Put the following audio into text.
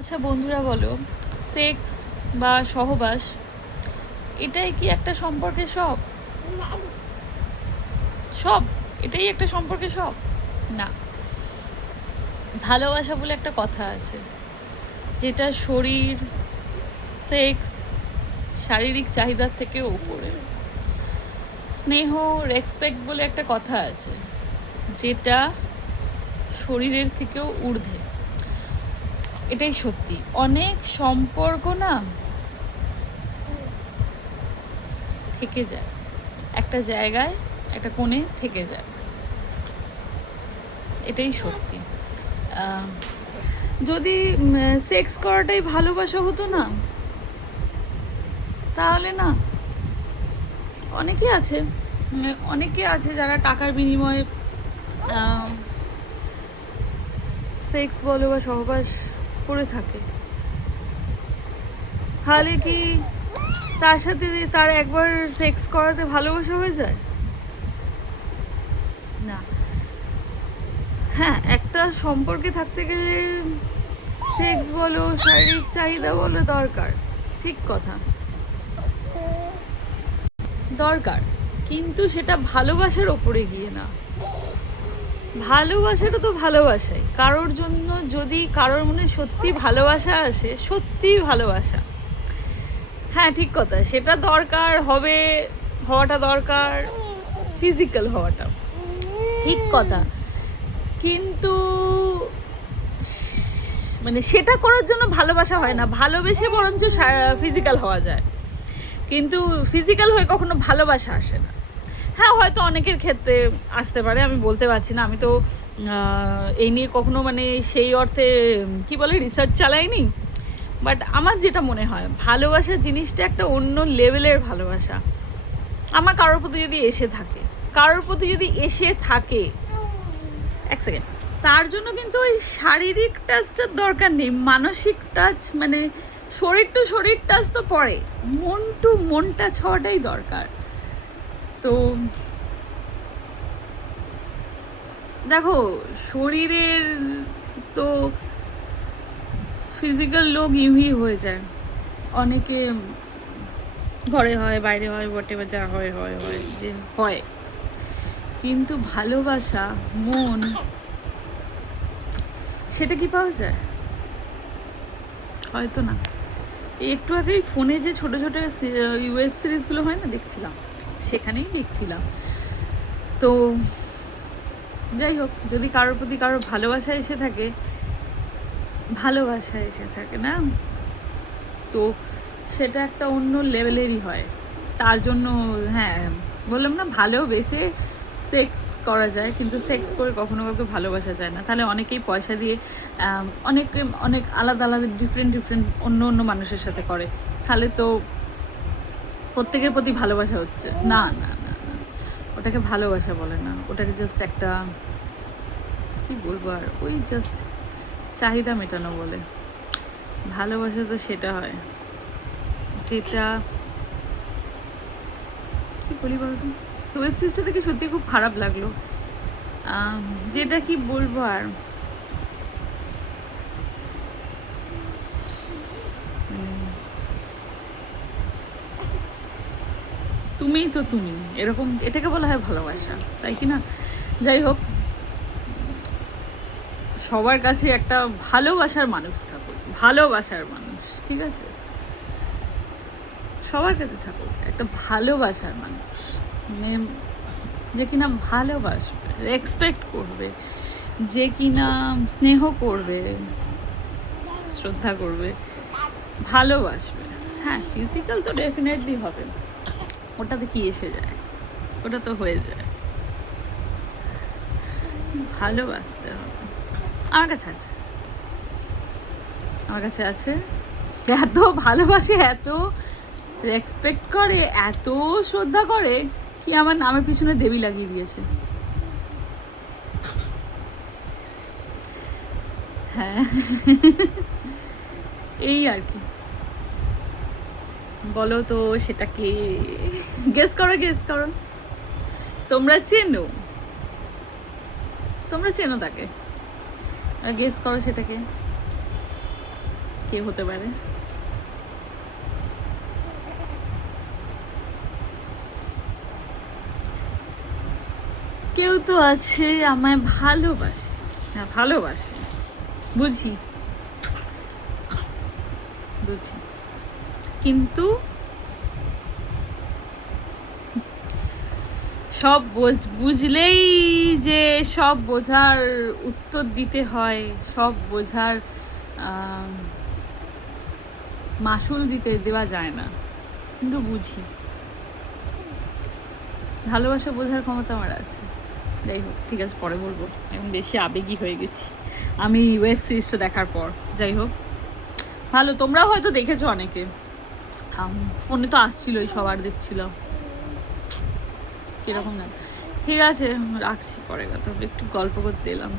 আচ্ছা বন্ধুরা বলো, সেক্স বা সহবাস এটাই কি একটা সম্পর্কে সব সব এটাই একটা সম্পর্কে সব? না, ভালোবাসা বলে একটা কথা আছে, যেটা শরীর, সেক্স, শারীরিক চাহিদার থেকেও উপরে। স্নেহ, রেসপেক্ট বলে একটা কথা আছে, যেটা শরীরের থেকেও ঊর্ধ্বে। এটাই সত্যি। অনেক সম্পর্ক না থেকে যায়, একটা জায়গায় একটা কোণে থেকে যায়, এটাই সত্যি। যদি সেক্স করাটাই ভালোবাসা হতো না, তাহলে না অনেকে আছে যারা টাকার বিনিময়ে সেক্স বলো বা সহবাস করে থাকে। তাহলে কি তার সাথে তার একবার সেক্স করাতে ভালোবাসা হয়ে যায়? না। হ্যাঁ, একটা সম্পর্কে থাকতে গেলে সেক্স বলো, শারীরিক চাহিদা বলো দরকার, ঠিক কথা, দরকার, কিন্তু সেটা ভালোবাসার ওপরে গিয়ে না। ভালোবাসাটা তো ভালোবাসাই, কারোর জন্য যদি কারোর মনে সত্যি ভালোবাসা আসে, সত্যি ভালোবাসা, হ্যাঁ ঠিক কথা, সেটা দরকার হবে, হওয়াটা দরকার, ফিজিক্যাল হওয়াটা ঠিক কথা, কিন্তু মানে সেটা করার জন্য ভালোবাসা হয় না, ভালোবেসে বরঞ্চ ফিজিক্যাল হওয়া যায়, কিন্তু ফিজিক্যাল হয়ে কখনো ভালোবাসা আসে না। হ্যাঁ, হয়তো অনেকের ক্ষেত্রে আসতে পারে, আমি বলতে পারছি না, আমি তো এই নিয়ে কখনো মানে সেই অর্থে কি বলে রিসার্চ চালাইনি, বাট আমার যেটা মনে হয় ভালোবাসা জিনিসটা একটা অন্য লেভেলের ভালোবাসা। আমার কারোর প্রতি যদি এসে থাকে এক সেকেন্ড, তার জন্য কিন্তু ওই শারীরিক টাচটার দরকার নেই, মানসিক টাচ, মানে শরীর টু শরীর টাচ তো পরে, মন টু মন টাচ হওয়াটাই দরকার। তো দেখো, শরীরের তো ফিজিক্যাল লোক ইউহি হয়ে যায়, অনেকে ঘরে হয়, বাইরে হয়, হোয়াটএভার, যা হয় হয় হয় যে হয়, কিন্তু ভালোবাসা, মন, সেটা কি পাওয়া যায়? হয়তো না। একটু আগেই ফোনে যে ছোটো ছোটো ওয়েব সিরিজগুলো হয় না, দেখছিলাম, সেখানেই দেখছিলাম। তো যাই হোক, যদি কারোর প্রতি কারোর ভালোবাসা এসে থাকে না, তো সেটা একটা অন্য লেভেলেরই হয়। তার জন্য হ্যাঁ, বললাম না, ভালোবেসে সেক্স করা যায়, কিন্তু সেক্স করে কখনো কাউকে ভালোবাসা যায় না। তাহলে অনেকেই পয়সা দিয়ে অনেক আলাদা আলাদা ডিফারেন্ট অন্য অন্য মানুষের সাথে করে, তাহলে তো প্রত্যেকের প্রতি ভালোবাসা হচ্ছে না। না না না, ওটাকে ভালোবাসা বলে না, ওটাকে জাস্ট একটা কি বলবো, আর ওই জাস্ট চাহিদা মেটানো বলে। ভালোবাসা তো সেটা হয় যেটা কি বলি বলতো, ওয়েব সিরিজটা থেকে সত্যি খুব খারাপ লাগলো, যেটা কি বলবো আর, তুমিই তো তুমি, এরকম, এটাকে বলা হয় ভালোবাসা, তাই কি না? যাই হোক, সবার কাছে একটা ভালোবাসার মানুষ থাকুক, ভালোবাসার মানুষ, ঠিক আছে, সবার কাছে থাকুক একটা ভালোবাসার মানুষ, মানে যে কিনা ভালোবাসবে, রেসপেক্ট করবে, যে কিনা স্নেহ করবে, শ্রদ্ধা করবে, ভালোবাসবে। হ্যাঁ, ফিজিক্যাল তো ডেফিনেটলি হবে, ওটাতে কি এসে যায়, ওটা তো হয়ে যায়, ভালোবাসতে হবে। আমার কাছে আছে, এত ভালোবাসে, এত রেসপেক্ট করে, এত শ্রদ্ধা করে, কি আমার নামের পিছনে দেবী লাগিয়ে দিয়েছে। হ্যাঁ, এই আর কি, বলো তো সেটা কে? গেস করো, তোমরা চেনো তাকে, গেস করো সেটাকে। কে হতে পারে? কেউ তো আছে আমায় ভালোবাসে, হ্যাঁ ভালোবাসে, বুঝি বুঝি, কিন্তু সব বুঝলেই যে সব বোঝার উত্তর দিতে হয়, সব বোঝার আম, মাসুল দেওয়া যায় না, কিন্তু বুঝি। ভালোবাসা বোঝার ক্ষমতা আমার আছে। যাই হোক, ঠিক আছে, পরে বলবো, এখন বেশি আবেগী হয়ে গেছি আমি ওয়েব সিরিজটা দেখার পর। যাই হোক, ভালো, তোমরাও হয়তো দেখেছো অনেকে, ফোনে তো আসছিলই, সবার দেখছিল, কিরকম না। ঠিক আছে, রাখছি, পরে কথা হবে, একটু গল্প করতে এলাম।